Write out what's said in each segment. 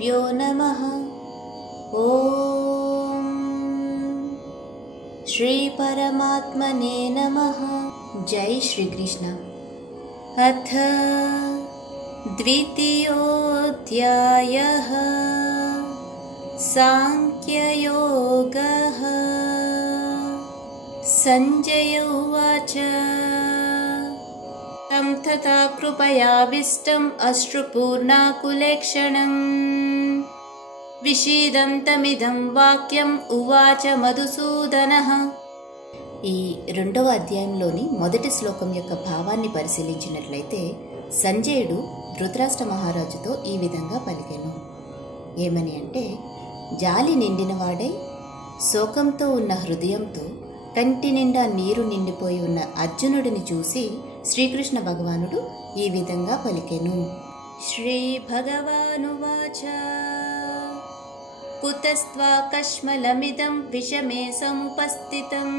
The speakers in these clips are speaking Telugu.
श्रीगुरुभ्यो नमः। ओम श्री परमात्मने नमः। जय श्री कृष्ण। अथ द्वितीयोऽध्यायः सांख्ययोगः। संजय उवाच तं तथा कृपयाविष्टम् अश्रुपूर्णाकुलेक्षणम् विषीदन्तमिदं वाक्यम् उवाच మధుసూదనః। ఈ రెండవ అధ్యాయంలోని మొదటి శ్లోకం యొక్క భావాన్ని పరిశీలించినట్లయితే సంజయుడు ధృతరాష్ట్ర మహారాజుతో ఈ విధంగా పలికెను. ఏమని అంటే, జాలి నిండినవాడై శోకంతో ఉన్న హృదయంతో కంటి నిండా నీరు నిండిపోయి ఉన్న అర్జునుడిని చూసి శ్రీకృష్ణ భగవానుడు ఈ విధంగా పలికెను. శ్రీ భగవానువాచ కుతస్త్వా కష్మలమిదం విషమే సముపస్థితం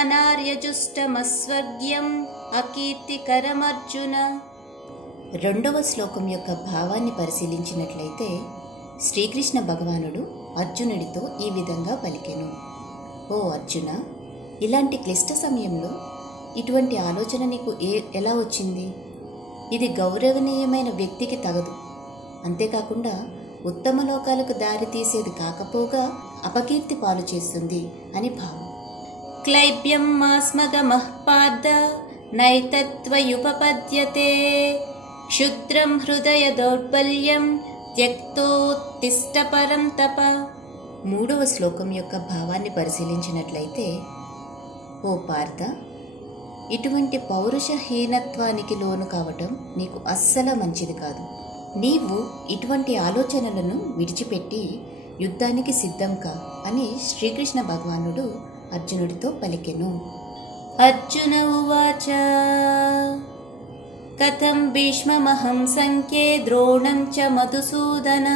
అనార్యజుష్టమస్వర్గ్యం అకీర్తికరమర్జున. రెండవ శ్లోకం యొక్క భావాన్ని పరిశీలించినట్లయితే శ్రీకృష్ణ భగవానుడు అర్జునుడితో ఈ విధంగా పలికెను. ఓ అర్జున, ఇలాంటి క్లిష్ట సమయంలో ఇటువంటి ఆలోచన నీకు ఎలా వచ్చింది? ఇది గౌరవనీయమైన వ్యక్తికి తగదు. అంతేకాకుండా ఉత్తమ లోకాలకు దారి తీసేది కాకపోగా అపకీర్తి పాలు చేస్తుంది అని భావం. క్లైబ్యం మాస్మగమః పార్థ నైతత్వయుపపద్యతే క్షుద్రం హృదయ దౌర్బల్యం త్యక్తోత్తిష్ట పరం తప. మూడవ శ్లోకం యొక్క భావాన్ని పరిశీలించినట్లయితే, ఓ పార్థ, ఇటువంటి పౌరుషహీనత్వానికి లోను కావటం నీకు అస్సలు మంచిది కాదు. నీవు ఇటువంటి ఆలోచనలను విడిచిపెట్టి యుద్ధానికి సిద్ధం కా అని శ్రీకృష్ణ భగవానుడు అర్జునుడితో పలికెను. అర్జున ఉవాచ కథం భీష్మమహం సంఖ్యే ద్రోణం చ మధుసూదన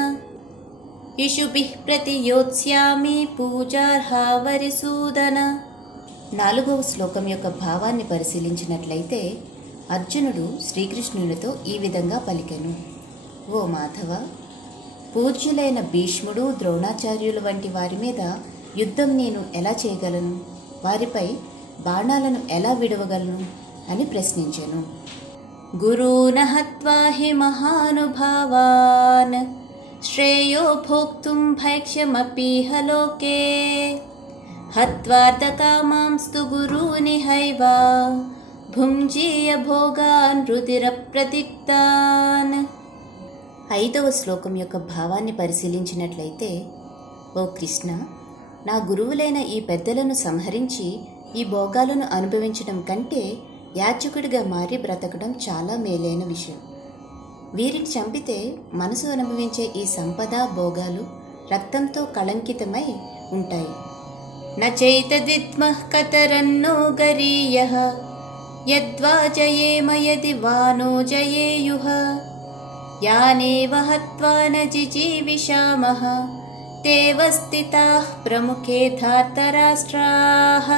ఇషుభిః ప్రతియోత్స్యామి పూజార్హావరిసూదన. నాలుగవ శ్లోకం యొక్క భావాన్ని పరిశీలించినట్లయితే అర్జునుడు శ్రీకృష్ణునితో ఈ విధంగా పలికెను. ఓ మాధవ, పూజ్యులైన భీష్ముడు, ద్రోణాచార్యుల వంటి వారి మీద యుద్ధం నేను ఎలా చేయగలను? వారిపై బాణాలను ఎలా విడవగలను అని ప్రశ్నించెను. గురూణ హత్వా హి మహానుభావాన్ శ్రేయో భోక్తుం భైక్ష్యమపీహ లోకే హత్వార్థకామాంస్తు గురూనిహైవ భుంజీయ భోగాన్ రుధిర ప్రతిక్తాన్. ఐదవ శ్లోకం యొక్క భావాన్ని పరిశీలించినట్లయితే, ఓ కృష్ణ, నా గురువులైన ఈ పెద్దలను సంహరించి ఈ భోగాలను అనుభవించడం కంటే యాచకుడిగా మారి బ్రతకడం చాలా మేలైన విషయం. వీరిని చంపితే మనసు అనుభవించే ఈ సంపద భోగాలు రక్తంతో కళంకితమై ఉంటాయి. నచైతద్విద్మః కతరన్నో గరీయః యద్వా జయేమ యది వా నో జయేయుః యానేవ హత్వా న జిజీవిషామః తేవ స్థితాః ప్రముఖే ధార్తరాష్ట్రాః.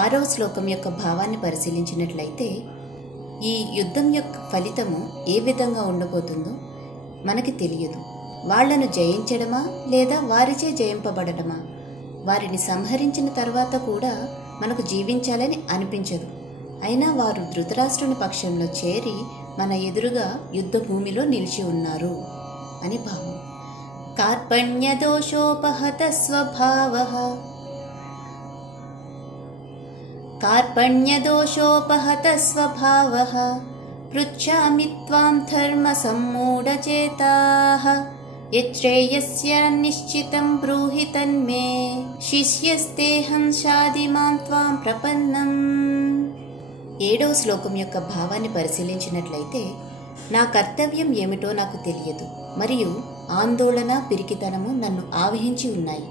ఆరవ శ్లోకం యొక్క భావాన్ని పరిశీలించినట్లయితే, ఈ యుద్ధం యొక్క ఫలితము ఏ విధంగా ఉండబోతుందో మనకి తెలియదు. వాళ్లను జయించడమా లేదా వారిచే జయింపబడటమా? వారిని సంహరించిన తర్వాత కూడా మనకు జీవించాలని అనిపించదు. అయినా వారు ధృతరాష్ట్రుని పక్షంలో చేరి మన ఎదురుగా యుద్ధ భూమిలో నిలిచి ఉన్నారు అని భావం. కార్పణ్యదోషోపహత స్వభావః కార్పణ్యదోషోపహత స్వభావః పృచ్ఛామి త్వాం ధర్మ సమ్మూఢచేతాః యచ్ఛ్రేయస్య నిశ్చితం బ్రూహి తన్మే శిష్యస్తేహం షాదిమాం త్వాం ప్రపన్నం. ఏడవ శ్లోకం యొక్క భావాన్ని పరిశీలించినట్లయితే, నా కర్తవ్యం ఏమిటో నాకు తెలియదు మరియు ఆందోళన, పిరికితనము నన్ను ఆవహించి ఉన్నాయి.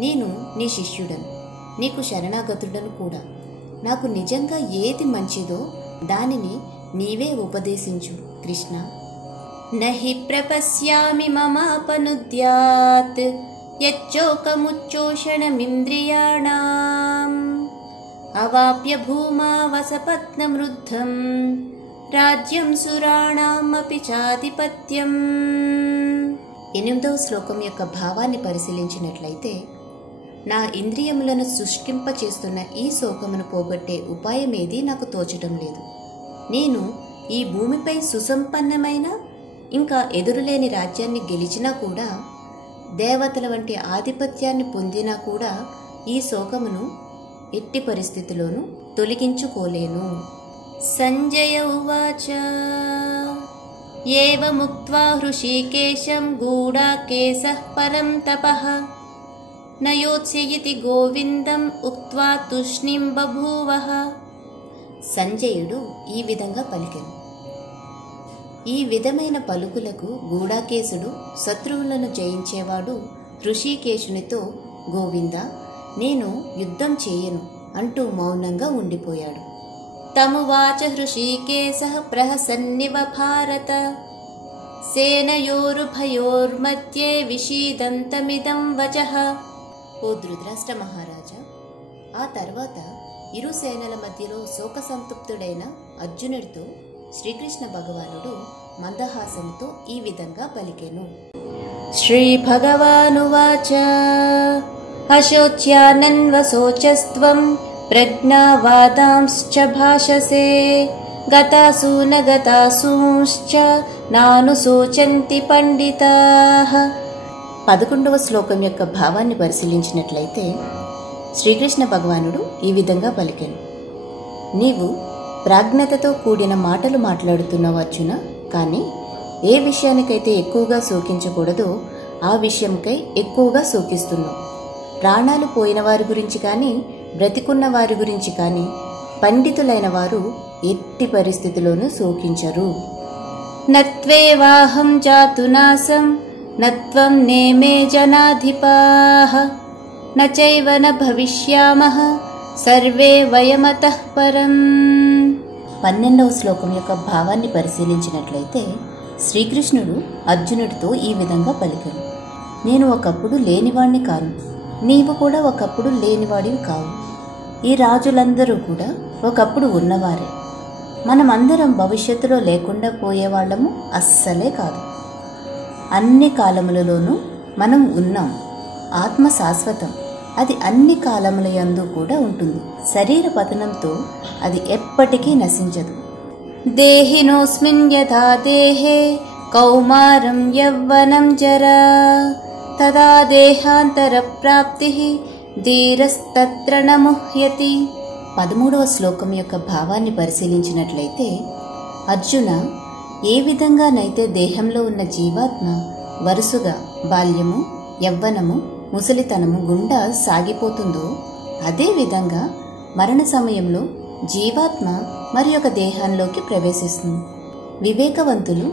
నేను నీ శిష్యుడను, నీకు శరణాగతుడను కూడా. నాకు నిజంగా ఏది మంచిదో దానిని నీవే ఉపదేశించు కృష్ణ. నహి ప్రపశ్యామి మమాపనుద్యాత్ యచ్చోకముచ్చోషణమింద్రియాణాం అవాప్య భూమా వసపత్నమృద్ధం రాజ్యం సురాణామపి చాధిపత్యం. 8వ శ్లోకం యొక్క భావాన్ని పరిశీలించినట్లయితే, నా ఇంద్రియములను శుష్కింప చేస్తున్న ఈ శోకమును పోగొట్టే ఉపాయమేదీ నాకు తోచటం లేదు. నేను ఈ భూమిపై సుసంపన్నమైన ఇంకా ఎదురులేని రాజ్యాన్ని గెలిచినా కూడా, దేవతల వంటి ఆధిపత్యాన్ని పొందినా కూడా ఈ శోకమును ఎట్టి పరిస్థితిలోనూ తొలగించుకోలేను. సంజయ ఉవాచ ఏవముక్త్వా హృషీకేశం గూఢాకేశః పరం తపః నయోత్స్యయితి గోవిందం ఉక్త్వా తూష్ణీం బభూవః. సంజయుడు ఈ విధంగా పలికెను. ఈ విధమైన పలుకులకు గూఢాకేశుడు, శత్రువులను జయించేవాడు, హృషీకేశునితో గోవింద, నేను యుద్ధం చేయను అంటూ మౌనంగా ఉండిపోయాడు. తమువాచ హృషీకేశః ప్రహసన్నివ భారత సేనయోరుభయోర్మధ్యే విషీదంతమిదం వచః. ఓ ధృతరాష్ట్ర మహారాజా, ఆ తర్వాత ఇరు సేనల మధ్యలో శోకసంతప్తుడైన అర్జునుడితో శ్రీకృష్ణ భగవానుడు మందహాసంతో ఈ విధంగా పలికెను. శ్రీ భగవానువాచ అశోచ్యానన్వశోచస్త్వం ప్రజ్ఞావాదాంశ్చ భాషసే గతాసూన గతాసూశ్చ నానుశోచంతి పండితాః. 11వ శ్లోకం యొక్క భావాన్ని పరిశీలించినట్లయితే, శ్రీకృష్ణ భగవానుడు ఈ విధంగా పలికెను. నీవు ప్రాజ్ఞతతో కూడిన మాటలు మాట్లాడుతున్నావు అర్జున, కానీ ఏ విషయానికైతే ఎక్కువగా శోకించకూడదో ఆ విషయంకై ఎక్కువగా శోకిస్తున్నావు. ప్రాణాలు పోయిన వారి గురించి కానీ, బ్రతికున్న వారి గురించి కానీ పండితులైన వారు ఎట్టి పరిస్థితిలోనూ శోకించరు. నత్వేవాహం జాతునాసం నత్వం నేమే జనాధిపాః నచైవ న భవిష్యామః సర్వే వయమతః పరం. 12వ శ్లోకం యొక్క భావాన్ని పరిశీలించినట్లయితే, శ్రీకృష్ణుడు అర్జునుడితో ఈ విధంగా పలికాడు. నేను ఒకప్పుడు లేనివాణ్ణి కాను, నీవు కూడా ఒకప్పుడు లేనివాడివి కావు. ఈ రాజులందరూ కూడా ఒకప్పుడు ఉన్నవారే. మనమందరం భవిష్యత్తులో లేకుండా పోయేవాళ్ళము అస్సలే కాదు. అన్ని కాలములలోనూ మనం ఉన్నాం. ఆత్మ శాశ్వతం, అది అన్ని కాలముల యందు కూడా ఉంటుంది. శరీర పతనంతో అది ఎప్పటికీ నశించదు. దేహినోస్మిన్ యథా దేహే కౌమారం యవ్వనం జరా తదా దేహాంతర ప్రాప్తి ధీరస్తత్ర న ముహ్యతి. 13వ శ్లోకం యొక్క భావాన్ని పరిశీలించినట్లయితే, అర్జున, ఏ విధంగానైతే దేహంలో ఉన్న జీవాత్మ వరుసగా బాల్యము, యవ్వనము, ముసలితనము గుండా సాగిపోతుందో, అదే విధంగా మరణ సమయంలో జీవాత్మ మరి ఒక దేహంలోకి ప్రవేశిస్తుంది. వివేకవంతులు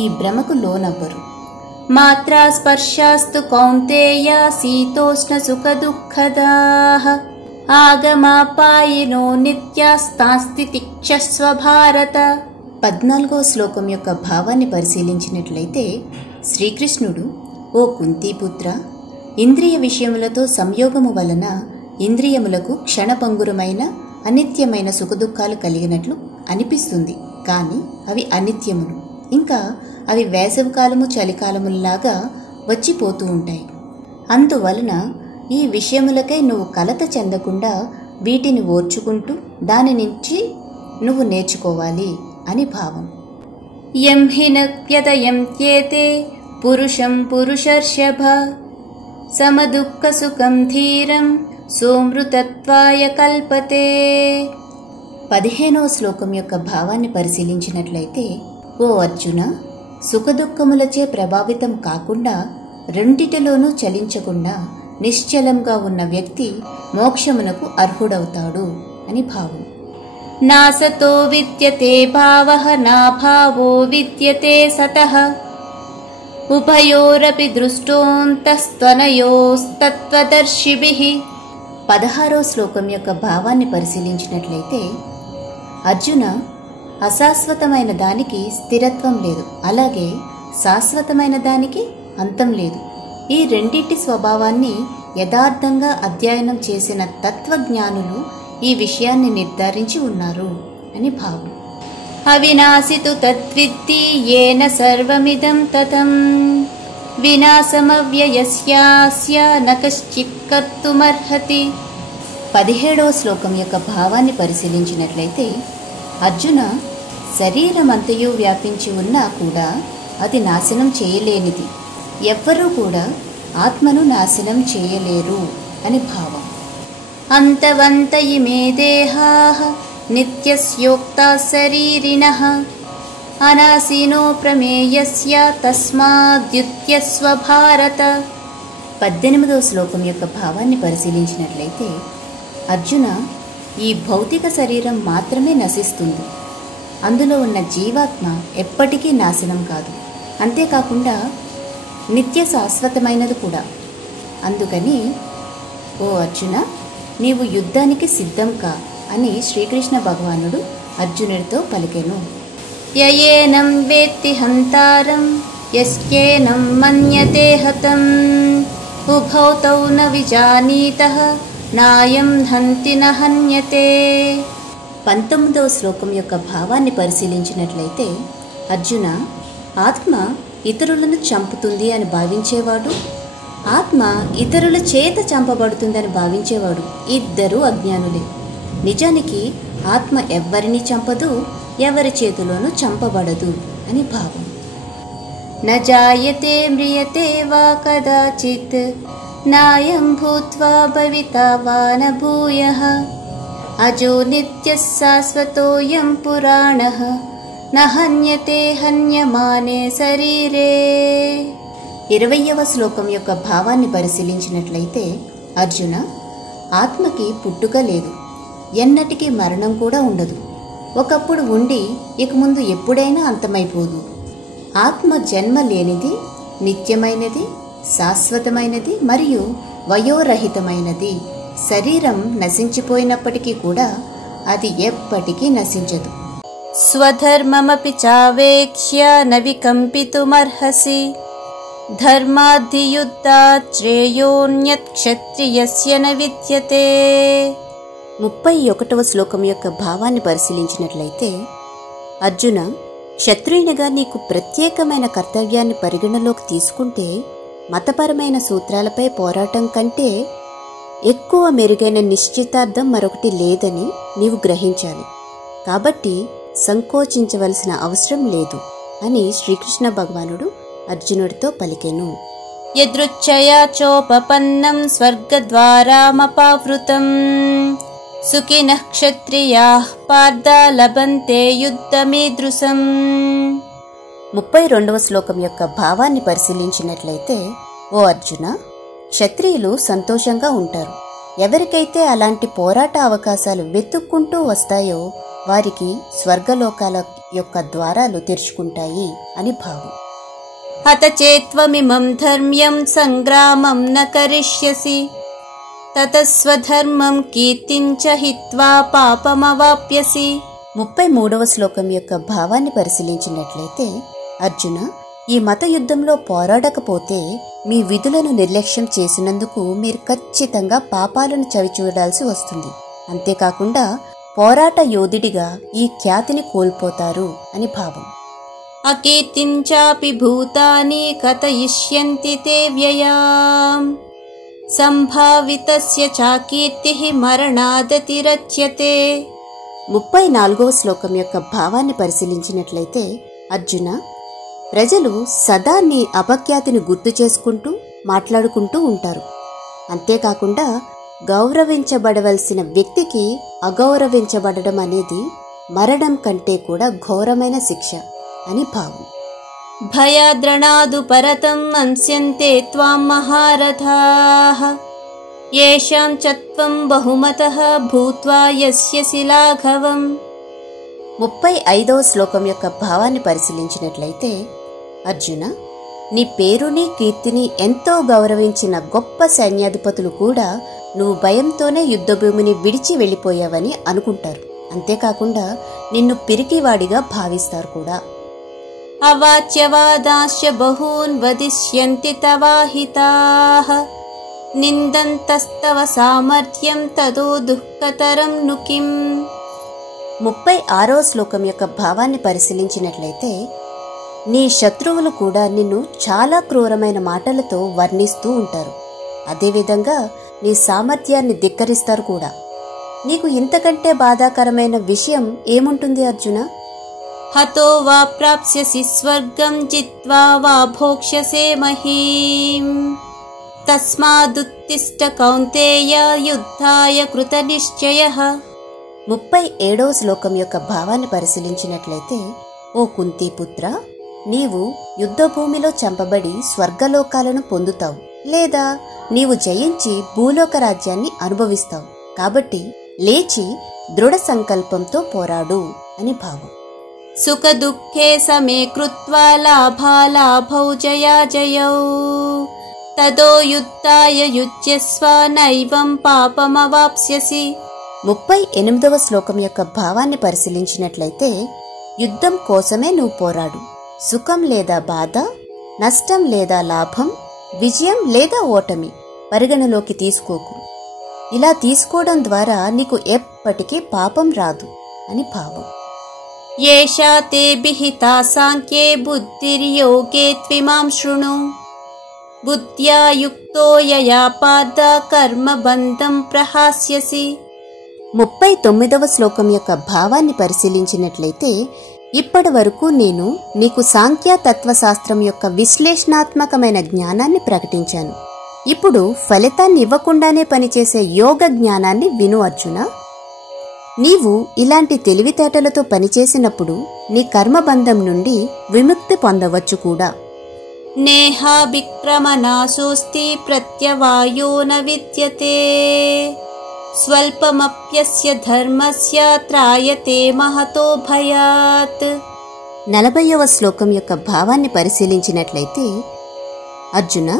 ఈ భ్రమకు లోనవ్వరు. మాత్రా స్పర్శాస్తు కౌంతేయ శీతోష్ణ సుఖ దుఃఖదాః ఆగమాపాయినో నిత్యాస్తాస్తి తిక్షస్వ భారత. 14వ శ్లోకం యొక్క భావాన్ని పరిశీలించినట్లయితే, శ్రీకృష్ణుడు, ఓ కుంతీపుత్ర, ఇంద్రియ విషయములతో సంయోగము వలన ఇంద్రియములకు క్షణభంగురమైన అనిత్యమైన సుఖదుఖాలు కలిగినట్లు అనిపిస్తుంది. కానీ అవి అనిత్యములు. ఇంకా అవి వేసవికాలము, చలికాలములాగా వచ్చిపోతూ ఉంటాయి. అందువలన ఈ విషయములకై నువ్వు కలత చెందకుండా వీటిని ఓర్చుకుంటూ దాని నుంచి నువ్వు నేర్చుకోవాలి అని భావం. యం హినప్యతయం త్యేతే పురుషం పురుషర్షభ సమదుఃఖ సుఖం ధీరం సోమృతత్వాయ కల్పతే. 15వ శ్లోకం యొక్క భావాన్ని పరిశీలించినట్లయితే, ఓ అర్జున, సుఖదుఖములచే ప్రభావితం కాకుండా, రెండిటిలోనూ చలించకుండా నిశ్చలంగా ఉన్న వ్యక్తి మోక్షమునకు అర్హుడవుతాడు అని భావం. నాసతో విద్యతే భావః నాభావో విద్యతే సతః ఉభయోరపి దృష్టోంతస్త్వనయోస్తత్వదర్శిభిః. 16వ శ్లోకం యొక్క భావాన్ని పరిశీలించినట్లయితే, అర్జున, అశాశ్వతమైన దానికి స్థిరత్వం లేదు, అలాగే శాశ్వతమైన దానికి అంతం లేదు. ఈ రెండింటి స్వభావాన్ని యథార్థంగా అధ్యయనం చేసిన తత్వజ్ఞానులు ఈ విషయాన్ని నిర్ధారించి ఉన్నారు అని భావం. అవినాశితు తద్విద్ధి యేన సర్వమిదం తతం వినాశమవ్యయస్యాస్య న కశ్చిత్ కర్తుమర్హతి. 17వ శ్లోకం యొక్క భావాన్ని పరిశీలించినట్లయితే అర్జున, శరీరమంతయు వ్యాపించి ఉన్నా కూడా అది నాశనం చేయలేనిది. ఎవ్వరూ కూడా ఆత్మను నాశనం చేయలేరు అని భావం. అంతవంత ఇమే దేహాః నిత్యస్యోక్తా శరీరిణః అనాశీనో ప్రమేయస్య తస్మాద్యుత్యస్వ భారత. 18వ శ్లోకం యొక్క భావాన్ని పరిశీలించినట్లయితే అర్జున, ఈ భౌతిక శరీరం మాత్రమే నశిస్తుంది. అందులో ఉన్న జీవాత్మ ఎప్పటికీ నాశనం కాదు. అంతేకాకుండా నిత్య శాశ్వతమైనది కూడా. అందుకని ఓ అర్జున, నీవు యుద్ధానికి సిద్ధం కా అని శ్రీకృష్ణ భగవానుడు అర్జునుడితో పలికెను. యయేనం వేత్తి హంతారం యస్యేనం మన్యతే హతం ఉభౌ తౌ న విజానీతః నాయం హంతి న హన్యతే. 19వ శ్లోకం యొక్క భావాన్ని పరిశీలించినట్లయితే అర్జున, ఆత్మ ఇతరులను చంపుతుంది అని భావించేవాడు, ఆత్మ ఇతరుల చేత చంపబడుతుందని భావించేవాడు ఇద్దరూ అజ్ఞానులే. నిజానికి ఆత్మ ఎవ్వరిని చంపదు, ఎవరి చేతిలోనూ చంపబడదు అని భావం. న జాయతే మ్రియతే వా కదాచిత్ నాయం భూత్వా భవితా వా న భూయః అజో నిత్యః శాశ్వతోయం పురాణః న హన్యతే హన్యమానే శరీరే. 20వ శ్లోకం యొక్క భావాన్ని పరిశీలించినట్లయితే అర్జున, ఆత్మకి పుట్టుక లేదు, ఎన్నటికీ మరణం కూడా ఉండదు. ఒకప్పుడు ఉండి ఇక ముందు ఎప్పుడైనా అంతమైపోదు. ఆత్మ జన్మ లేనిది, నిత్యమైనది, శాశ్వతమైనది మరియు వయోరహితమైనది. శరీరం నశించిపోయినప్పటికీ కూడా అది ఎప్పటికీ నశించదు. స్వధర్మమపి చావేక్ష్య న వికంపితుమర్హసి ధర్మాద్ధియుద్ధాత్ శ్రేయోన్యత్ క్షత్రియస్య న విద్యతే. 31వ శ్లోకం యొక్క భావాన్ని పరిశీలించినట్లయితే అర్జున, క్షత్రియునిగా నీకు ప్రత్యేకమైన కర్తవ్యాన్ని పరిగణలోకి తీసుకుంటే మతపరమైన సూత్రాలపై పోరాటం కంటే ఎక్కువ మెరుగైన నిశ్చితార్థం మరొకటి లేదని నీవు గ్రహించాలి. కాబట్టి సంకోచించవలసిన అవసరం లేదు అని శ్రీకృష్ణ భగవానుడు అర్జునుడితో పలికెను. యదృచ్ఛయా చోపపన్నం స్వర్గద్వారామపావృతం సుఖినః క్షత్రియాః పార్థ లభంతే యుద్ధమీదృశం. 32వ శ్లోకం యొక్క భావాన్ని పరిశీలించినట్లయితే ఓ అర్జున, క్షత్రియులు సంతోషంగా ఉంటారు. ఎవరికైతే అలాంటి పోరాట అవకాశాలు వెతుక్కుంటూ వస్తాయో వారికి స్వర్గలోకాల యొక్క ద్వారాలు తెరుచుకుంటాయి అని భావం. హత చేత్వమిమం ధర్మ్యం సంగ్రామం న కరిష్యసి తతస్వధర్మం కీర్తించ హిత్వా పాపమవాప్యసి. 33వ శ్లోకం యొక్క భావాన్ని పరిశీలించినట్లయితే అర్జున, ఈ మత యుద్ధంలో పోరాడకపోతే మీ విధులను నిర్లక్ష్యం చేసినందుకు మీరు ఖచ్చితంగా పాపాలను చవిచూడాల్సి వస్తుంది. అంతేకాకుండా పోరాట యోధుడిగా ఈ ఖ్యాతిని కోల్పోతారు అని భావం. అకీర్తించాపి భూతాని కథయిష్యంతి తే వ్యయాం సంభావితస్య చాకీర్తిః మరణాదతిరచ్యతే. 34వ శ్లోకం యొక్క భావాన్ని పరిశీలించినట్లయితే అర్జున, ప్రజలు సదా నీ అపఖ్యాతిని గుర్తు చేసుకుంటూ మాట్లాడుకుంటూ ఉంటారు. అంతేకాకుండా గౌరవించబడవలసిన వ్యక్తికి అగౌరవించబడడం అనేది మరణం కంటే కూడా ఘోరమైన శిక్ష అని భావం. భయాద్రణాదు పరతం అంస్యంతే త్వాం మహారథాః యేషాం చత్వం బహుమతః భూత్వా యస్యసి లాఘవం. 35వ శ్లోకం యొక్క భావాన్ని పరిశీలించినట్లయితే అర్జున, నీ పేరుని కీర్తిని ఎంతో గౌరవించిన గొప్ప సైన్యాధిపతులు కూడా నువ్వు భయంతోనే యుద్ధభూమిని విడిచి వెళ్ళిపోయావని అనుకుంటారు. అంతేకాకుండా నిన్ను పిరికివాడిగా భావిస్తారు కూడా. అవాచ్యవాదాశ్చ బహూన్ వదిష్యంతి తవాహితాః నిందంతస్తవ సామర్థ్యం తదో దుఃఖతరం నుకిం. 36వ శ్లోకం యొక్క భావాన్ని పరిశీలించినట్లయితే నీ శత్రువులు కూడా నిన్ను చాలా క్రూరమైన మాటలతో వర్ణిస్తూ ఉంటారు. అదేవిధంగా నీ సామర్థ్యాన్ని ధిక్కరిస్తారు కూడా. నీకు ఇంతకంటే బాధాకరమైన విషయం ఏముంటుంది అర్జున? హతో వా ప్రాప్స్యసి స్వర్గం జిత్వా వా భోక్ష్యసే మహీం తస్మాదుత్తిష్ట కౌంతేయ యుద్ధాయ కృత నిశ్చయః. 37వ శ్లోకం యొక్క భావాన్ని పరిశీలించినట్లయితే, ఓ కుంతీపుత్ర, నీవు యుద్ధభూమిలో చంపబడి స్వర్గలోకాలను పొందుతావు, లేదా నీవు జయించి భూలోక రాజ్యాన్ని అనుభవిస్తావు. కాబట్టి లేచి దృఢ సంకల్పంతో పోరాడు అని భావం. సుఖ దుఃఖే సమే కృత్వా లాభాలాభౌ జయాజయౌ తదో యుద్ధాయ యుజ్యస్వ నైవం పాపమవాప్స్యసి. 38వ శ్లోకం యొక్క భావాన్ని పరిశీలించినట్లయితే, యుద్ధం కోసమే నువ్వు పోరాడు. సుఖం లేదా బాధ, నష్టం లేదా లాభం, విజయం లేదా ఓటమి పరిగణలోకి తీసుకోకు. ఇలా తీసుకోవడం ద్వారా నీకు ఎప్పటికీ పాపం రాదు అని భావం. ఏషా తే బిహితా సాంఖ్యే బుద్ధిర్యోగే త్విమాం శృణు బుద్ధ్యా యుక్తో యయా పార్థ కర్మబంధం ప్రహాస్యసి. 39వ శ్లోకం యొక్క భావాన్ని పరిశీలించినట్లయితే, ఇప్పటి వరకు నేను నీకు సాంఖ్య తత్వశాస్త్రం యొక్క విశ్లేషణాత్మకమైన జ్ఞానాన్ని ప్రకటించాను. ఇప్పుడు ఫలితాన్ని ఇవ్వకుండానే పనిచేసే యోగ జ్ఞానాన్ని విను అర్జున. నీవు ఇలాంటి తెలివితేటలతో పనిచేసినప్పుడు నీ కర్మబంధం నుండి విముక్తి పొందవచ్చు కూడా. నేహా విక్రమనాశోస్తి ప్రత్యవాయో న విద్యతే స్వల్పమప్యస్య ధర్మస్య త్రాయతే మహతో భయాత్. 40వ శ్లోకం యొక్క భావాన్ని పరిశీలించినట్లయితే, అర్జున,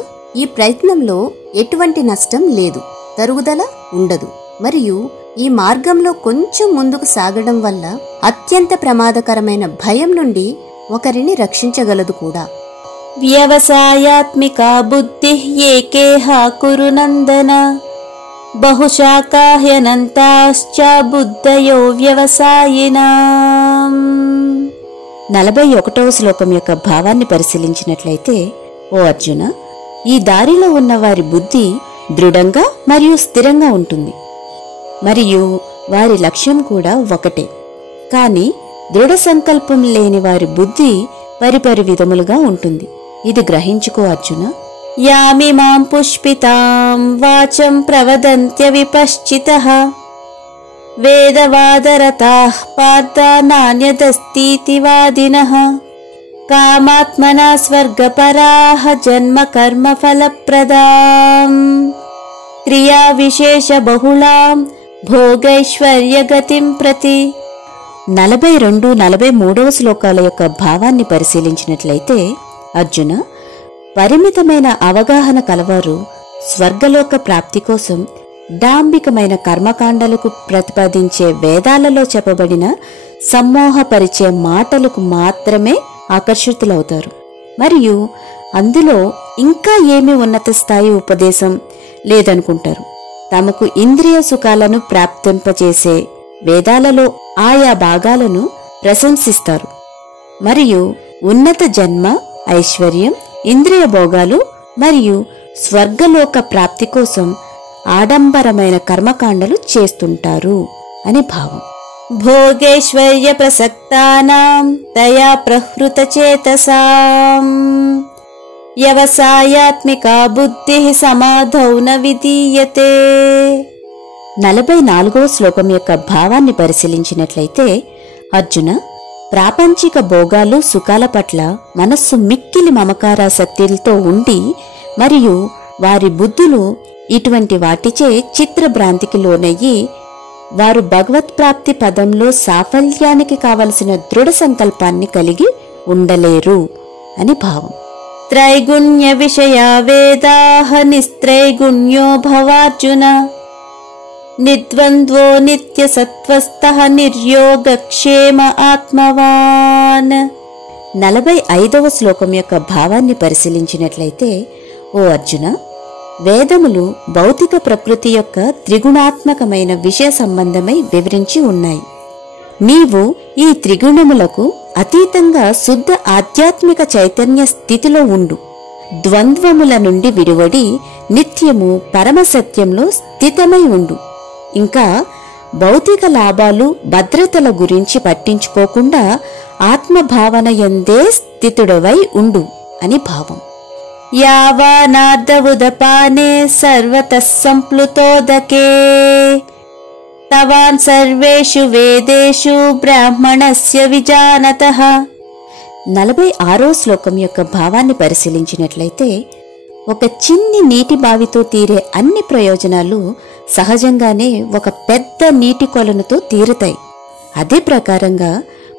ఈ ప్రయత్నంలో ఎటువంటి నష్టం లేదు, తరుగుదల ఉండదు, మరియు ఈ మార్గంలో కొంచెం ముందుకు సాగడం వల్ల అత్యంత ప్రమాదకరమైన భయం నుండి ఒకరిని రక్షించగలదు కూడా. వ్యవసాయాత్మికా బుద్ధి ఏకేహ కురు నందన బహుశాఖాహ్యనంతాశ్చ బుద్ధయో వ్యవసాయినాం. 41వ శ్లోకం యొక్క భావాన్ని పరిశీలించినట్లయితే, ఓ అర్జున, ఈ దారిలో ఉన్న వారి బుద్ధి దృఢంగా మరియు స్థిరంగా ఉంటుంది, మరియు వారి లక్ష్యం కూడా ఒకటే. కానీ దృఢ సంకల్పం లేని వారి బుద్ధి పరిపరి విధములుగా ఉంటుంది. ఇది గ్రహించుకో అర్జున. యామిమాం పుష్పితాం వాచం ప్రవదంత్య విపశ్చితః వేదవాదరతాః పార్థ నాన్యదస్తీతి వాదినః కామాత్మనా స్వర్గపరాః జన్మ కర్మ ఫలప్రదాం క్రియా విశేష బహుళాం భోగైశ్వర్యగతిం ప్రతి. 42, 43వ శ్లోకాల యొక్క భావాన్ని పరిశీలించినట్లయితే, అర్జున, పరిమితమైన అవగాహన కలవారు స్వర్గలోక ప్రాప్తి కోసం డాంబికమైన కర్మకాండలకు ప్రతిపాదించే వేదాలలో చెప్పబడిన సమ్మోహపరిచే మాటలకు మాత్రమే ఆకర్షితులవుతారు. మరియు అందులో ఇంకా ఏమీ ఉన్నత స్థాయి ఉపదేశం లేదనుకుంటారు. తమకు ఇంద్రియ సుఖాలను ప్రాప్తింపచేసే వేదాలలో ఆయా భాగాలను ప్రశంసిస్తారు. మరియు ఉన్నత జన్మ, ఐశ్వర్యం, ఇంద్రియ భోగాలు మరియు స్వర్గలోక ప్రాప్తి కోసం ఆడంబరమైన కర్మకాండలు చేస్తుంటారు అని భావం. భోగైశ్వర్య ప్రసక్తానాం తయా ప్రహృత చేతసాం వ్యవసాయాత్మికా బుద్ధి సమాధౌ న విధీయతే. 44వ శ్లోకం యొక్క భావాన్ని పరిశీలించినట్లయితే, అర్జున, ప్రాపంచిక భోగాలు, సుఖాల పట్ల మనస్సు మిక్కిలి మమకారాసక్తితో ఉండి మరియు వారి బుద్ధులు ఇటువంటి వాటిచే చిత్రభ్రాంతికి లోనయ్యి వారు భగవత్ప్రాప్తి పదంలో సాఫల్యానికి కావలసిన దృఢ సంకల్పాన్ని కలిగి ఉండలేరు అని భావం. త్రైగుణ్య విషయా వేదాః నిస్త్రైగుణ్యో భవార్జున నిద్వంద్వో నిత్య సత్వస్థః నిర్యోగక్షేమ ఆత్మవాన్. 45వ శ్లోకం యొక్క భావాన్ని పరిశీలించినట్లయితే, ఓ అర్జున, వేదములు భౌతిక ప్రకృతి యొక్క త్రిగుణాత్మకమైన విషయ సంబంధమై వివరించి ఉన్నాయి. నీవు ఈ త్రిగుణములకు అతీతంగా శుద్ధ ఆధ్యాత్మిక చైతన్య స్థితిలో ఉండు. ద్వంద్వముల నుండి విడివడి నిత్యము పరమసత్యంలో స్థితమై ఉండు. ఇంకా భౌతిక లాభాలు భద్రతల గురించి పట్టించుకోకుండా ఆత్మభావన యందే స్థితుడవై ఉండు అని భావం. యావానార్ధవుదపానే సర్వతః సంప్లుతోదకే తవాన్ సర్వేషు వేదేషు బ్రాహ్మణస్య విజానతః. 46వ శ్లోకం యొక్క భావాన్ని పరిశీలించినట్లయితే, ఒక చిన్ని నీటి బావితో తీరే అన్ని ప్రయోజనాలు సహజంగానే ఒక పెద్ద నీటి కొలనుతో తీరుతాయి. అదే ప్రకారంగా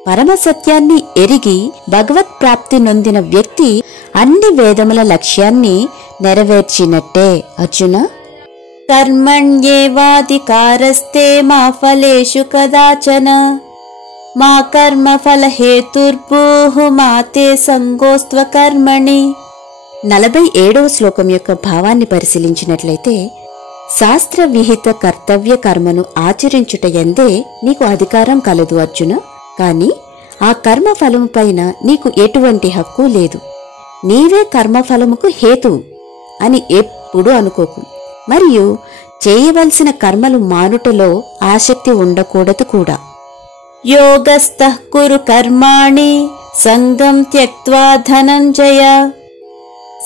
పరమసత్యాన్ని ఎరిగి భగవత్ ప్రాప్తి నొందిన వ్యక్తి అన్ని వేదముల లక్ష్యాన్ని నెరవేర్చినట్టే. అర్జున, కర్మణ్యేవాధికారస్తే మా ఫలేషు కదాచన మా కర్మ ఫలహేతుర్భూః మా తే సంగోస్త్వ కర్మణి. 47వ శ్లోకం యొక్క భావాన్ని పరిశీలించినట్లయితే, శాస్త్ర విహిత కర్తవ్య కర్మను ఆచరించుట యందే నీకు అధికారం కలదు అర్జున. కాని ఆ కర్మఫలము పైన నీకు ఎటువంటి హక్కు లేదు. నీవే కర్మఫలముకు హేతువు అని ఎప్పుడూ అనుకోకు. మరియు చేయవలసిన కర్మలు మానుటలో ఆసక్తి ఉండకూడదు కూడా. యోగస్థః కురు కర్మాణి సంగం త్యక్త్వా ధనంజయ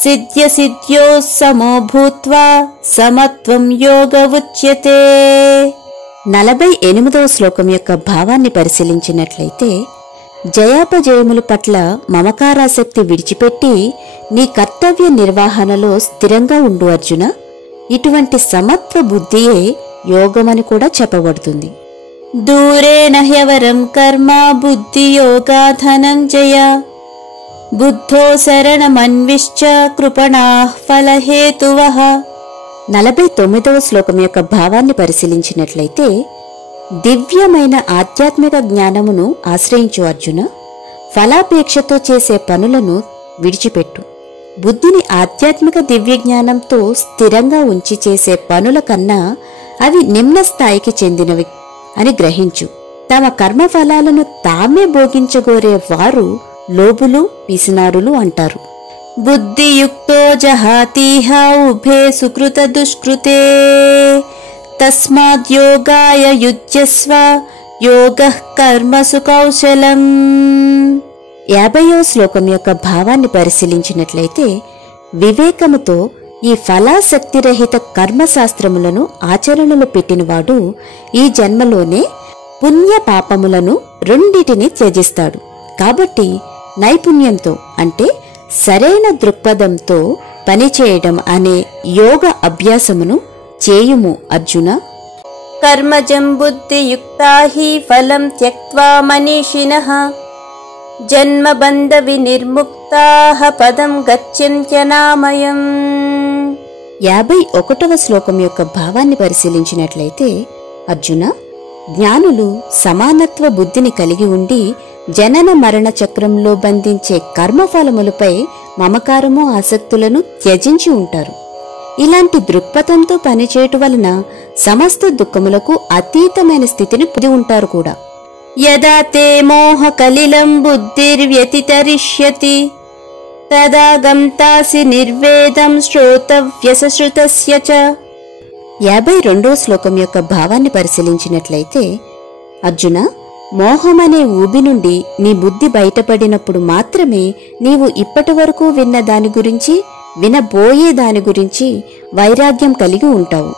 సిద్ధ్య సిద్ధ్యో సమో భూత్వా సమత్వం యోగ ఉచ్యతే. 48వ శ్లోకం యొక్క భావాన్ని పరిశీలించినట్లయితే, జయాపజయముల పట్ల మమకారాసక్తి విడిచిపెట్టి నీ కర్తవ్య నిర్వహణలో స్థిరంగా ఉండు అర్జున. ఇటువంటి సమత్వ బుద్ధియే యోగమని కూడా చెప్పబడుతుంది. దూరేణ హ్యవరం కర్మ బుద్ధియోగా ధనంజయ బుద్ధో శరణమన్విశ్చ కృపణాః ఫలహేతువః. 49వ శ్లోకం యొక్క భావాన్ని పరిశీలించినట్లయితే, దివ్యమైన ఆధ్యాత్మిక జ్ఞానమును ఆశ్రయించు అర్జున. ఫలాపేక్షతో చేసే పనులను విడిచిపెట్టు. బుద్ధిని ఆధ్యాత్మిక దివ్య జ్ఞానంతో స్థిరంగా ఉంచి చేసే పనుల కన్నా అవి నిమ్న స్థాయికి చెందినవి అని గ్రహించు. తమ కర్మఫలాలను తామే భోగించగోరే వారు లోబులు, పిసినారులు అంటారు. బుద్ధియుక్తో జహాతీహ ఉభే సుకృత దుష్కృతే తస్మాద్యోగాయ యుజ్యస్వ యోగః కర్మసు కౌశలం. 50వ శ్లోకం యొక్క భావాన్ని పరిశీలించినట్లయితే, వివేకముతో ఈ ఫలాసక్తిరహిత కర్మశాస్త్రములను ఆచరణలో పెట్టినవాడు ఈ జన్మలోనే పుణ్య పాపములను రెండిటిని త్యజిస్తాడు. కాబట్టి నైపుణ్యంతో అంటే సరైన దృక్పథంతో పనిచేయడం అనే యోగ అభ్యాసమును చేయుము అర్జున. కర్మజం బుద్ధియుక్తా హి ఫలం త్యక్త్వా మనీషినః జన్మబంధ వినిర్ముక్తాః పదం గచ్చన్త్యనామయం. 51వ శ్లోకం యొక్క భావాన్ని పరిశీలించినట్లయితే, అర్జున, జ్ఞానులు సమానత్వ బుద్ధిని కలిగి ఉండి జనన మరణ చక్రంలో బంధించే కర్మఫలములపై మమకారము ఆసక్తులను త్యజించి ఉంటారు. ఇలాంటి దృక్పథంతో పనిచేయటం వలన సమస్త దుఃఖములకు అతీతమైన స్థితిని పొంది ఉంటారు కూడా. యదా తే మోహ కలిలం బుద్ధిర్వ్యతితరిష్యతి తదా గంతాసి నిర్వేదం శ్రోతవ్యసశ్రుతస్య చ. 52వ శ్లోకం యొక్క భావాన్ని పరిశీలించినట్లయితే, అర్జున, మోహమనే ఊబి నుండి నీ బుద్ధి బయటపడినప్పుడు మాత్రమే నీవు ఇప్పటి వరకు విన్న దాని గురించి, వినబోయే దాని గురించి వైరాగ్యం కలిగి ఉంటావు.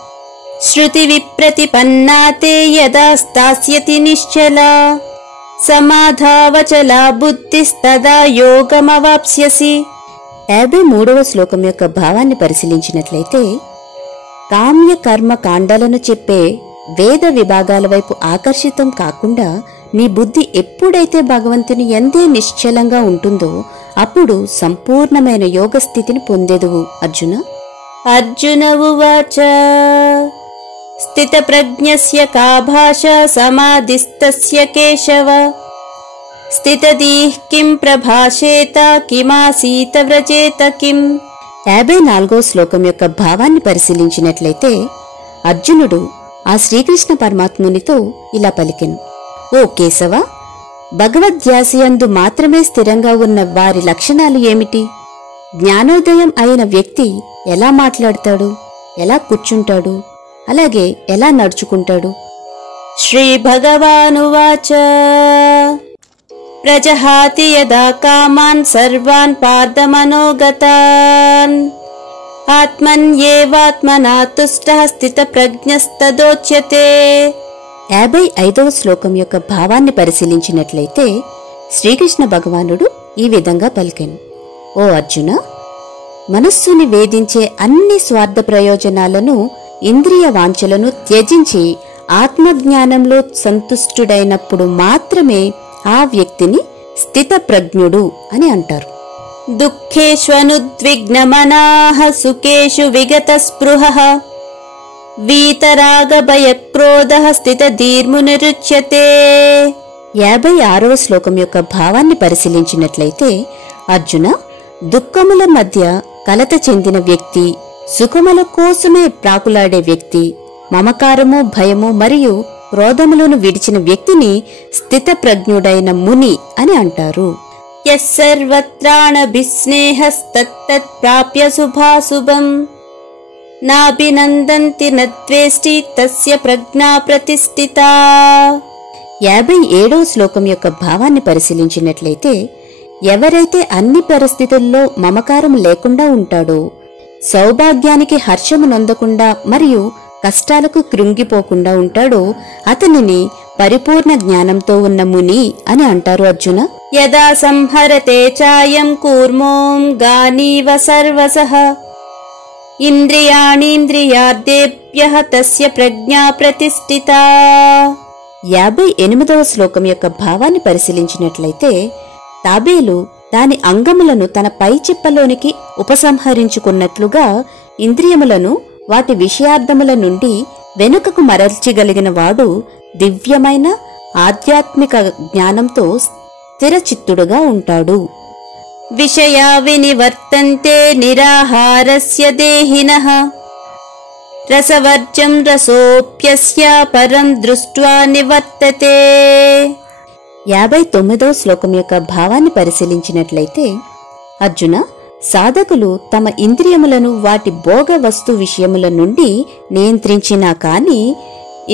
శృతి విప్రతిపన్నాతే యదా స్థాస్యతి నిశ్చలా సమాధావచలా బుద్ధిస్తదా యోగమవాప్స్యసి. 53వ శ్లోకం యొక్క భావాన్ని పరిశీలించినట్లయితే, కామ్య కర్మ కాండాలను చెప్పే వేద విభాగాల వైపు ఆకర్షితం కాకుండా నీ బుద్ధి ఎప్పుడైతే భగవంతుని ఎందే నిశ్చలంగా ఉంటుందో అప్పుడు సంపూర్ణమైన యోగ స్థితిని పొందేదువు అర్జున. అర్జున ఉవాచ స్థిత ప్రజ్ఞస్య కా భాష సమాధిస్తస్య కేశవ స్థితదీః కిం ప్రభాషేత కిమాసీత వ్రజేత కిం. 54వ శ్లోకం యొక్క భావాన్ని పరిశీలించినట్లయితే, అర్జునుడు ఆ శ్రీకృష్ణ పరమాత్మునితో ఇలా పలికెను, ఓ కేశవ, భగవద్ధ్యాసయందు మాత్రమే స్థిరంగా ఉన్న వారి లక్షణాలు ఏమిటి? జ్ఞానోదయం అయిన వ్యక్తి ఎలా మాట్లాడతాడు, ఎలా కూర్చుంటాడు, అలాగే ఎలా నడుచుకుంటాడు? శ్రీ భగవానువాచ ప్రజహాతి యదా కామాన్ సర్వాన్ పార్థమనోగతాన్ ఆత్మన్యేవాత్మనా తుష్టః స్థితప్రజ్ఞస్తదోచ్యతే. 55వ శ్లోకం యొక్క భావాన్ని పరిశీలించినట్లయితే శ్రీకృష్ణ భగవానుడు ఈ విధంగా పలికెను: ఓ అర్జున, మనస్సుని వేధించే అన్ని స్వార్థ ప్రయోజనాలను, ఇంద్రియ వాంఛలను త్యజించి ఆత్మజ్ఞానంలో సంతుష్టుడైనప్పుడు మాత్రమే ఆ వ్యక్తిని స్థితప్రజ్ఞుడు అని అంటారు. దుఃఖేష్వనుద్విగ్నమనాః సుఖేషు విగతస్పృహః వీతరాగభయక్రోధః స్థితధీర్మునిరుచ్యతే. 56వ శ్లోకం యొక్క భావాన్ని పరిశీలించినట్లయితే అర్జున, దుఃఖముల మధ్య కలత చెందిన వ్యక్తి, సుఖముల కోసమే ప్రాకులాడే వ్యక్తి, మమకారము, భయము మరియు క్రోధములను విడిచిన వ్యక్తిని స్థితప్రజ్ఞుడైన ముని అని అంటారు. యస్సర్వత్రాణభిస్నేహస్తత్తత్ ప్రాప్య శుభాశుభం నాభినందంతి నద్వేష్టి తస్య ప్రజ్ఞా ప్రతిష్ఠితా. 57వ శ్లోకం యొక్క భావాన్ని పరిశీలించినట్లయితే ఎవరైతే అన్ని పరిస్థితుల్లో మమకారం లేకుండా ఉంటాడో, సౌభాగ్యానికి హర్షము నొందకుండా మరియు కష్టాలకు కృంగిపోకుండా ఉంటాడో అతనిని పరిపూర్ణ జ్ఞానంతో ఉన్న ముని అని అంటారు. అర్జున, యదా సంహరతే చాయం కూర్మోం గానీవ సర్వసః ఇంద్రియాణీంద్రియార్థేభ్యః తస్య ప్రజ్ఞా ప్రతిష్ఠితా. 58వ శ్లోకం యొక్క భావాన్ని పరిశీలించినట్లయితే తాబేలు దాని అంగములను తన పై చిప్పలోనికి ఉపసంహరించుకున్నట్లుగా ఇంద్రియములను వాటి విషయార్థముల నుండి వెనుకకు మరల్చగలిగిన వాడు దివ్యమైన ఆధ్యాత్మిక జ్ఞానంతో స్థిరచిత్తుడుగా ఉంటాడు. విషయా వినివర్తంతే నిరాహారస్య దేహినః రసవర్జం రసోప్యస్య పరం దృష్ట్వా నివర్తతే. 59వ శ్లోకం యొక్క భావాన్ని పరిశీలించినట్లయితే అర్జున, సాధకులు తమ ఇంద్రియములను వాటి భోగ వస్తు విషయముల నుండి నియంత్రించినా కాని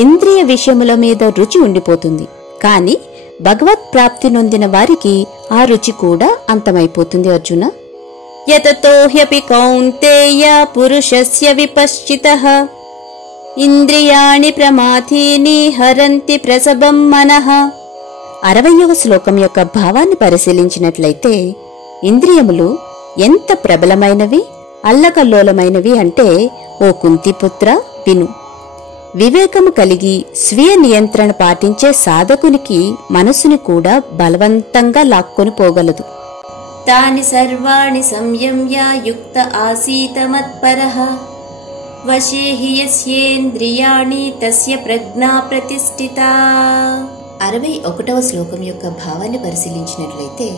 ఇంద్రియ విషయముల మీద రుచి ఉండిపోతుంది. కాని భగవత్ ప్రాప్తి నొందిన వారికి ఆ రుచి కూడా అంతమైపోతుంది. అర్జున, యతతో హ్యపి కౌంతేయ పురుషస్య విపశ్చితః ఇంద్రియాణి ప్రమాథీని హరంతి ప్రసభం మనః. 60వ శ్లోకం యొక్క భావాన్ని పరిశీలించినట్లయితే ఇంద్రియములు ఎంత ప్రబలమైనవి, అల్లకల్లోలమైనవి అంటే, ఓ కుంతిపుత్ర విను. వివేకము కలిగి స్వీయ నియంత్రణ పాటించే సాధకునికి మనసుని కూడా బలవంతంగా లాక్కొని పోగలదు. తాని సర్వాణి సంయమ్య యుక్త ఆసీత మత్పరః వశే హి యస్యేంద్రియాణి తస్య ప్రజ్ఞా ప్రతిష్ఠితా. 61వ శ్లోకం యొక్క భావాన్ని పరిశీలించినట్లయితే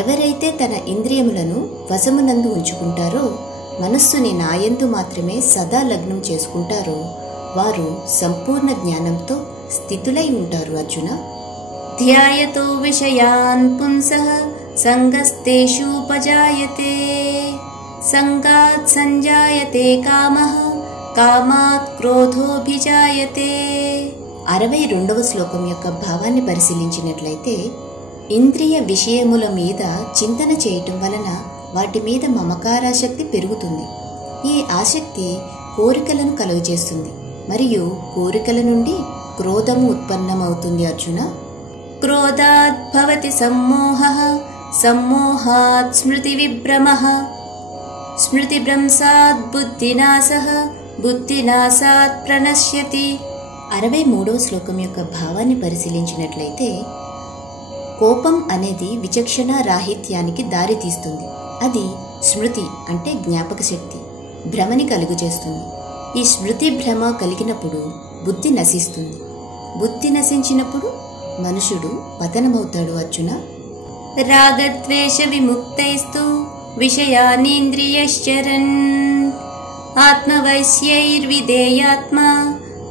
ఎవరైతే తన ఇంద్రియములను వశమునందు ఉంచుకుంటారో, మనస్సుని నాయందు మాత్రమే సదా లగ్నం చేసుకుంటారో వారు సంపూర్ణ జ్ఞానంతో స్థితులై ఉంటారు. అర్జున, ధ్యాయతో విషయాన్ పుంసః సంగస్తేషూపజాయతే సంగాత్ సంజాయతే కామః కామాత్ క్రోధోభిజాయతే. 62వ శ్లోకం యొక్క భావాన్ని పరిశీలించినట్లయితే ఇంద్రియ విషయముల మీద చింతన చేయటం వలన వాటి మీద మమకారాసక్తి పెరుగుతుంది. ఈ ఆసక్తి కోరికలను కలుగజేస్తుంది మరియు కోరికల నుండి క్రోధము ఉత్పన్నమవుతుంది. అర్జున, క్రోధాత్ భవతి సమ్మోహః సమ్మోహాత్ స్మృతి విభ్రమః స్మృతిభ్రంశాత్ బుద్ధినాశః బుద్ధినాశాత్ ప్రణశ్యతి. 63వ శ్లోకం యొక్క భావాన్ని పరిశీలించినట్లయితే కోపం అనేది విచక్షణ రాహిత్యానికి దారితీస్తుంది. అది స్మృతి అంటే జ్ఞాపక శక్తి భ్రమని కలుగజేస్తుంది. ఈ స్మృతి భ్రమ కలిగినప్పుడు బుద్ధి నశిస్తుంది. బుద్ధి నశించినప్పుడు మనుషుడు పతనమవుతాడు. అర్జున, రాగద్వేష విముక్తైస్తు విషయానింద్రియశ్చరన్ ఆత్మవైశ్యైర్విధేయాత్మా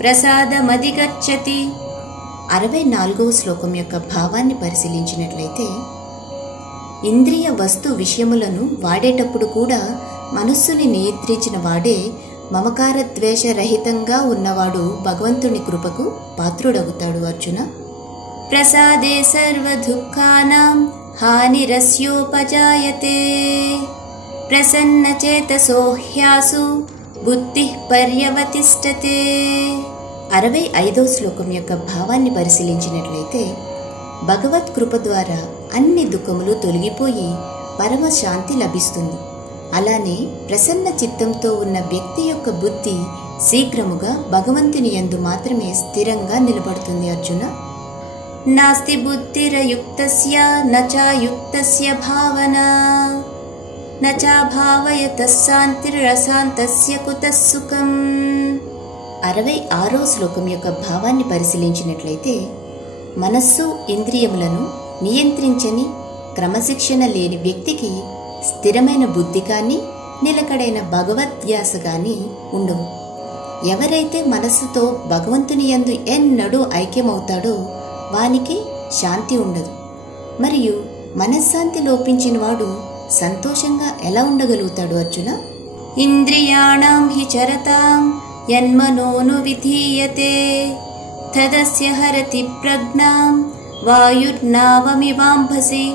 ప్రసాదమధిగచ్చతి. 64వ శ్లోకం యొక్క భావాన్ని పరిశీలించినట్లయితే, ఇంద్రియ వస్తు విషయములను వాడేటప్పుడు కూడా మనస్సుని నియంత్రించిన వాడే మమకార ద్వేష రహితంగా ఉన్నవాడు భగవంతుని కృపకు పాత్రుడవుతాడు అర్జున. ప్రసాదే సర్వ దుఃఖానాం హానిరస్యోపజాయతే ప్రసన్న చేతసో హ్యాసు బుద్ధి పర్యవతిష్టతే. 65వ శ్లోకం యొక్క భావాన్ని పరిశీలించినట్లయితే, భగవత్ కృప ద్వారా అన్ని దుఃఖములు తొలగిపోయి పరమశాంతి లభిస్తుంది. అలానే ప్రసన్న చిత్తంతో ఉన్న వ్యక్తి యొక్క బుద్ధి శీఘ్రముగా భగవంతుని యందు మాత్రమే స్థిరంగా నిలబడుతుంది అర్జున. నాస్తి బుద్ధిరయుక్తస్య నచాయుక్తస్య భావనా నచా భావయతః శాంతిరశాంతస్య కుతః సుఖం. 66వ శ్లోకం యొక్క భావాన్ని పరిశీలించినట్లయితే, మనస్సు ఇంద్రియములను నియంత్రించని క్రమశిక్షణ లేని వ్యక్తికి స్థిరమైన బుద్ధి కానీ నిలకడైన భగవద్ధ్యాస కానీ ఉండవు. ఎవరైతే మనస్సుతో భగవంతుని యందు ఎన్నడూ ఐక్యమవుతాడో వానికి శాంతి ఉండదు. మరియు మనశ్శాంతి లోపించిన వాడు సంతోషంగా ఎలా ఉండగలుగుతాడు అర్జున? ఇంద్రియాణం హి చరతాం యన్మనోను విధీయతే తదస్య హరతి ప్రజ్ఞాం వాయుర్నావమివాంభసి.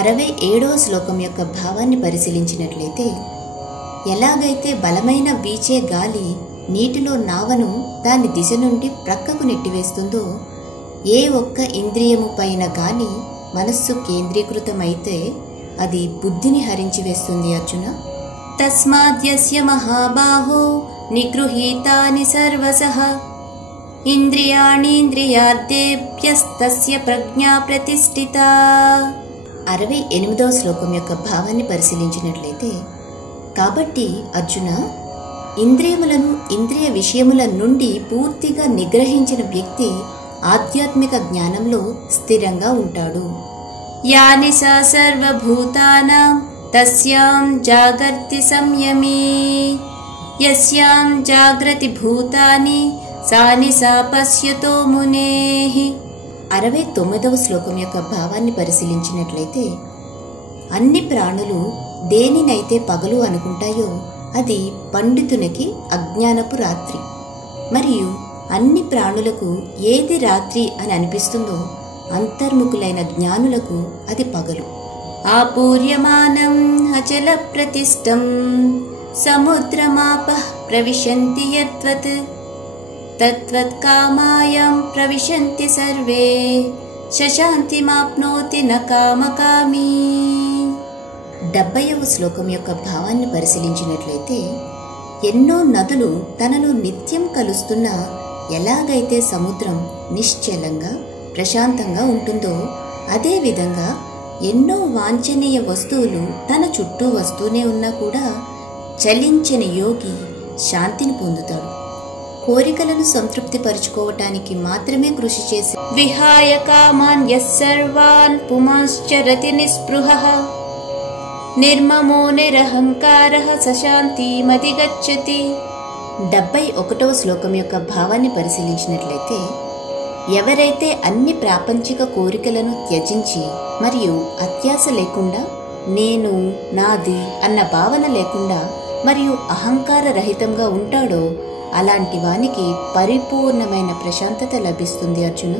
67వ శ్లోకం యొక్క భావాన్ని పరిశీలించినట్లయితే, ఎలాగైతే బలమైన వీచే గాలి నీటిలో నావను దాని దిశ నుండి ప్రక్కకు నెట్టివేస్తుందో, ఏ ఒక్క ఇంద్రియము పైన గాని మనస్సు కేంద్రీకృతమైతే అది బుద్ధిని హరించి వేస్తుంది అర్జున. తస్మాద్యస్య మహాబాహో నిగృహీతాని సర్వసః ఇంద్రియాణీంద్రియార్థేభ్యస్తస్య ప్రజ్ఞా ప్రతిష్ఠిత. 68వ శ్లోకం యొక్క భావాన్ని పరిశీలించినట్లయితే, కాబట్టి అర్జున, ఇంద్రియములను ఇంద్రియ విషయముల నుండి పూర్తిగా నిగ్రహించిన వ్యక్తి ఆధ్యాత్మిక జ్ఞానంలో స్థిరంగా ఉంటాడు. యాని సా సర్వభూతానాం తస్యాం జాగర్తి సంయమీ యస్యాం జాగ్రతి భూతాని సాని సా పశ్యతో మునేః. 69వ శ్లోకం యొక్క భావాన్ని పరిశీలించినట్లయితే, అన్ని ప్రాణులు దేనినైతే పగలు అనుకుంటాయో అది పండితునికి అజ్ఞానపు రాత్రి, మరియు అన్ని ప్రాణులకు ఏది రాత్రి అని అనిపిస్తుందో అంతర్ముఖులైన జ్ఞానులకు అది పగలు. ఆపూర్యమానం అచల ప్రతిష్టం సముద్రమాపః ప్రవిశంతి యద్వత్ తద్వత్ కామాయం ప్రవిశంతి సర్వే శశాంతిమాప్నోతి న కామకామీ. 70వ శ్లోకం యొక్క భావాన్ని పరిశీలించినట్లయితే, ఎన్నో నదులు తనలో నిత్యం కలుస్తున్న ఎలాగైతే సముద్రం నిశ్చలంగా ప్రశాంతంగా ఉంటుందో, అదేవిధంగా ఎన్నో వాంఛనీయ వస్తువులు తన చుట్టూ వస్తూనే ఉన్నా కూడా చలించని యోగి శాంతిని పొందుతాడు. కోరికలను సంతృప్తిపరుచుకోవటానికి మాత్రమే కృషి చేసి విహాయ కామాన్ యస్సర్వాన్ పుమాశ్చరతి నిస్పృహః నిర్మమో నిరహంకారః సశాంతిమధిగచ్చతి. 71వ శ్లోకం యొక్క భావాన్ని పరిశీలించినట్లయితే, ఎవరైతే అన్ని ప్రాపంచిక కోరికలను త్యజించి మరియు అత్యాశ లేకుండా, నేను నాది అన్న భావన లేకుండా మరియు అహంకార రహితంగా ఉంటాడో అలాంటి వానికి పరిపూర్ణమైన ప్రశాంతత లభిస్తుంది అర్జున.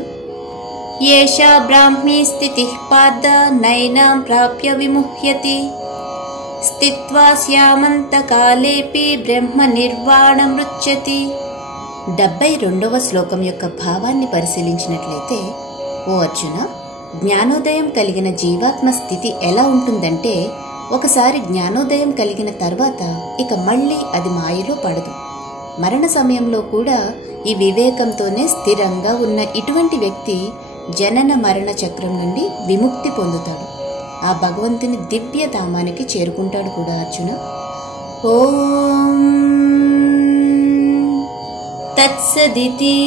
ఏషా బ్రాహ్మీ స్థితిః పార్థ నైనాం ప్రాప్య విముహ్యతి స్థిత్వా స్యామంతకాలేపి బ్రహ్మ నిర్వాణమృచ్యతి. 72వ శ్లోకం యొక్క భావాన్ని పరిశీలించినట్లయితే, ఓ అర్జున, జ్ఞానోదయం కలిగిన జీవాత్మ స్థితి ఎలా ఉంటుందంటే, ఒకసారి జ్ఞానోదయం కలిగిన తర్వాత ఇక మళ్ళీ అది మాయలో పడదు. మరణ సమయంలో కూడా ఈ వివేకంతోనే స్థిరంగా ఉన్న ఇటువంటి వ్యక్తి జనన మరణ చక్రం నుండి విముక్తి పొందుతాడు. ఆ భగవంతుని దివ్య ధామానికి చేరుకుంటాడు కూడా అర్జున. ఓం తత్సదితి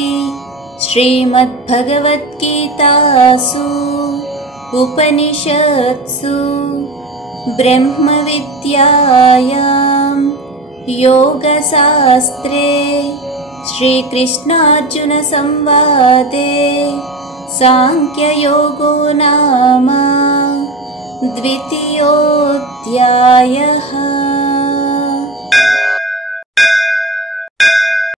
శ్రీమద్భగవద్గీతాసు ఉపనిషత్సు బ్రహ్మ విద్యాయాం యోగశాస్త్రే శ్రీకృష్ణార్జున సంవాదే साङ्ख्ययोगो नाम द्वितीयोऽध्यायः।